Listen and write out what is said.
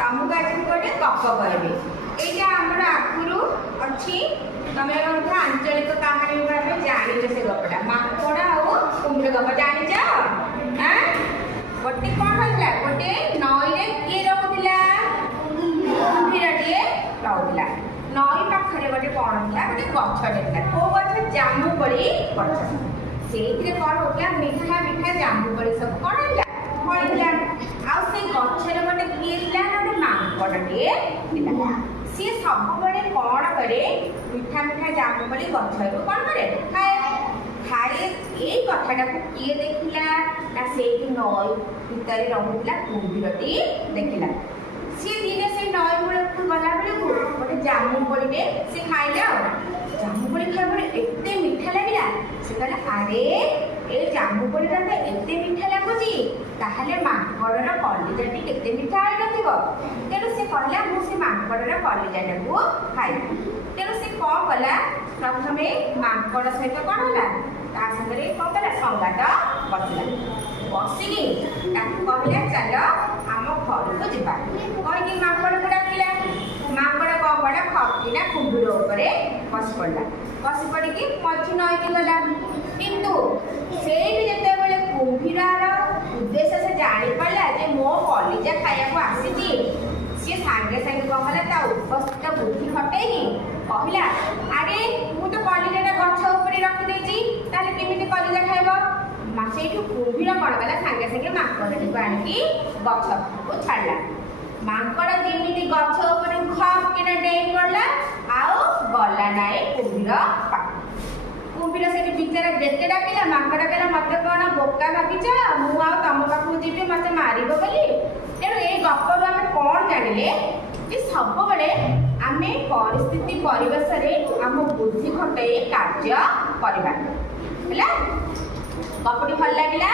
तुमको आज गोटे गप कहबी ये आमर आगुरी अच्छी तुम आंचलिक कहानी भाव जान से गपटा माकड़ आ कुम्भीर गप जान गोटे कौन होता गोटे नई किए रोला कुम्भीर टे रोला नई पाखे गोटे कौन था गोटे गछटे था कौ गछ जामुकोली गछ से कौन होता मिठा मिठा जामुकोली सब कौन है फलता आउ से गछर गोटे किए गोटे माकड़े सी सब कौन करे मिठा मिठा जामुकोली गछर कौन करे खाए खाए ये कथाटा को किए देखला ना से नई भितर रहुला कुम्भीरटी देखला सी दिने से नई मूल को गला बेले गोटे जामुकोली से खाइला जामुकोली खाइबे एते मीठा लागला से कहला अरे ए जामुकोली रे एते मीठा लागुची ताहले माकड़र कलिजाटी केते मीठा आइ नथिबो तेनु से कहला मु से माकड़र कलिजाटा को खाइ तेनु से को कला प्रथमे माकड़ सहित कोन होला ता संगरे को कला संगाट बसला बसिनी ताकू कहला चल आम घर को जिबा कहि माकड़ को डाकिला माकड़ को बड़ा खपकिना कुम्भीर ऊपर बस पड़ला बस पड़ी मझी नई की गला किंतु से जेते बेले कुम्भीरार उद्देश्य से जानी पड़ला जे मो कलिजा खाया को आसीची सी सांगे सांगे कहला ता उपस्थित बुद्धि खटेनी कहला अरे मु तो कलिजाटा गछ ऊपर रखी देची ताले केमिति कलिजा खाइबो सेठू कुम्भीर कौन कला सांगे सांगे माकड़ को आनिकी गछ को छाड़ला माकड़ जेमिति गछ ऊपर खप किना डेई पड़ला आउ गला नाई कुम्भीर पाख कुम्भीर से बिचारा जेते डाकिला माकड़ कहला मते कौन बोका भाविच मु आ तुम पाखु जीवी मते मारिबो बोली तेणु ए गपरू आमे कौन जानिले जे सब बेले आमे परिस्थिति परिवेश रे आम बुद्धि खटाई कार्य करबा हैला गपटी भल लागिला।